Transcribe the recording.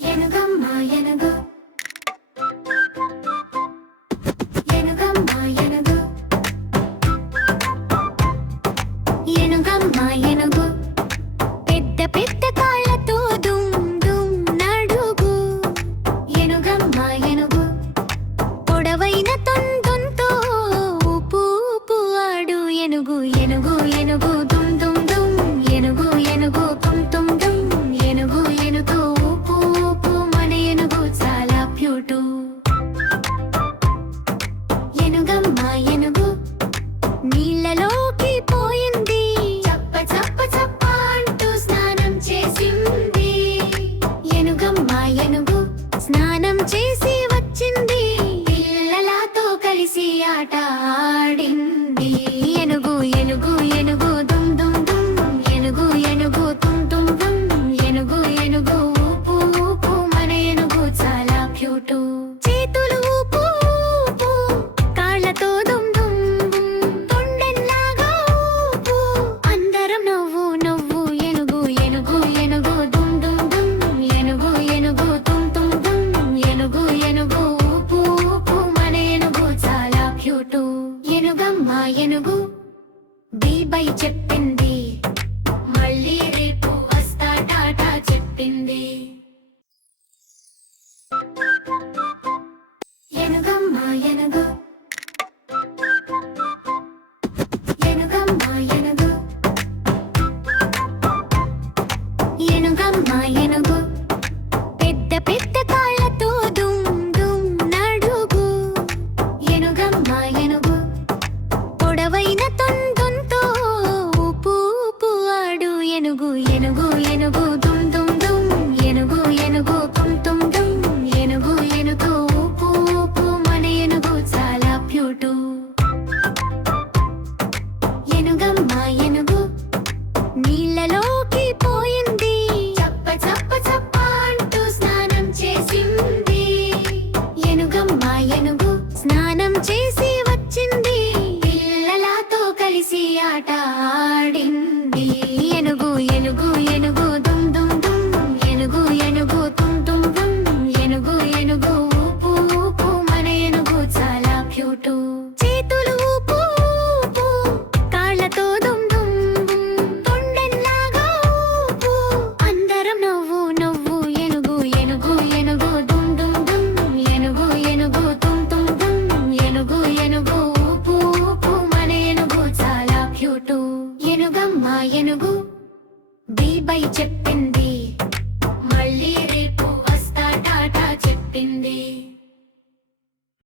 ఏనుగమ్మ ఏనుగు ఏనుగమ్మ ఏనుగు ఏనుగమ్మ ఏనుగు పెద్ద పెద్ద కాళ్ళతో దుమ్ దుమ్ నడుగు ఏనుగమ్మ ఏనుగు పొడవైన తొండంతో ఊపు ఊపు ఆడు ఏనుగు ఏనుగు ఏనుగు దుమ్ దుమ్ దుమ్ ఏనుగు ఏనుగు తుమ్ తుమ్ దుమ్ ఏనుగు ఏనుగు ఊపు ఊపు మన ఏనుగు చాలా క్యూటు ఏనుగమ్మ ఏనుగు నీళ్ళలోకి పోయింది చప్ప చప్ప చప్ప అంటూ స్నానం చేసింది ఏనుగమ్మ ఏనుగు స్నానం చేసి వచ్చింది పిల్లలతో కలిసి ఆట ఆడింది ఏనుగు ఏనుగు ఏనుగు దుమ్ దుమ్ దుమ్ ఏనుగు ఏనుగు తుమ్ తుమ్ దుమ్ ఏనుగు ఏనుగు ఊపు ఊపు మన ఏనుగు చాలా క్యూటు చేతులు ఊపు ఊపు కాళ్ళతో దుమ్ దుమ్ తొండెల్లాగా ఊపు అందరం నవ్వు నవ్వు ఏనుగు ఏనుగు ఏనుగు దుమ్ దుమ్ దుమ్ ఏనుగు ఏనుగు తుమ్ తుమ్ దుమ్ ఏనుగు ఏనుగు ఊపు ఊపు మన ఏనుగు చాలా క్యూటు ఏనుగమ్మ ఏనుగు బై చెప్పింది మళ్ళీ రేపు వస్తా టాటా చెప్పింది ఏనుగమ్మ ఏనుగు ఏనుగమ్మ ఏనుగు ఏనుగమ్మ ఏనుగు పెద్ద పెద్ద కాళ్ళతో దుమ్ దుమ్ నడుగు ఏనుగమ్మ ఏనుగు పొడవైన తొండంతో ఊపు ఊపు ఆడు ఏనుగు ఏనుగు ఏనుగు దుమ్ దుమ్ దుమ్ ఏనుగు ఏనుగు తుమ్ తుమ్ దుమ్ ఏనుగు ఏనుగు ఊపు ఊపు మన ఏనుగు చాలా క్యూటు ఏనుగమ్మ ఏనుగు నీళ్ళలోకి పోయింది చప్ప చప్ప చప్ప అంటూ స్నానం చేసింది ఏనుగమ్మ ఏనుగు స్నానం చేసి వచ్చింది పిల్లలతో కలిసి ఆట ఆడింది ఏనుగు ఏనుగు ఏనుగు దుమ్ దుమ్ దుమ్ ఏనుగు ఏనుగు తుమ్ తుమ్ దుమ్ ఏనుగు ఏనుగు ఊపు ఊపు మన ఏనుగు చాలా క్యూటు చేతులు ఊపు ఊపు కాళ్ళతో దుమ్ దుమ్ తొండెల్లాగా ఊపు అందరం నవ్వు నవ్వు ఏనుగు ఏనుగు ఏనుగు దుమ్ దుమ్ దుమ్ ఏనుగు ఏనుగు తుమ్ తుమ్ దుమ్ ఏనుగు ఏనుగు ఊపు ఊపు మన ఏనుగు చాలా క్యూటు ఏనుగమ్మ ఏనుగు బై చెప్పింది మళ్ళీ రేపు వస్తా టాటా చెప్పింది